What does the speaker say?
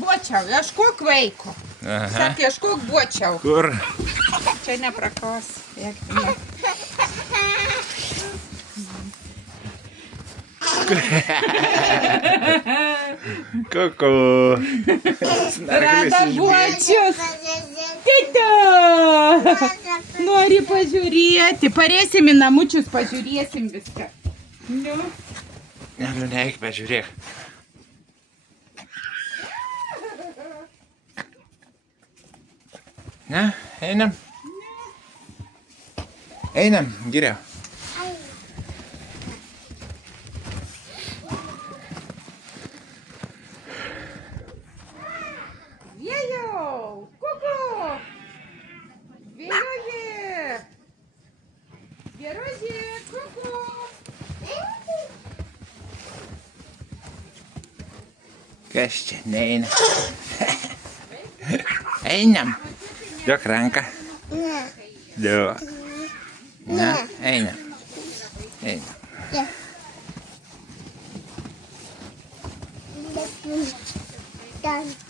Bočiau, ieškok vaiko. Aha. Sakė, ieškok bočiau. Kur? Čia neprakos. Kuku. Rada bočius. Tito. Nori pažiūrėti. Parėsim į namučius, pažiūrėsim viską. Nu. Neik, pažiūrėk. Ne, einam. Einam, geriau. Vėjau, kuku. Vėjoje. Geroje, kuku. Kas čia neina? Einam. Duok ranką. Duok. Na, einam. Einam. Done.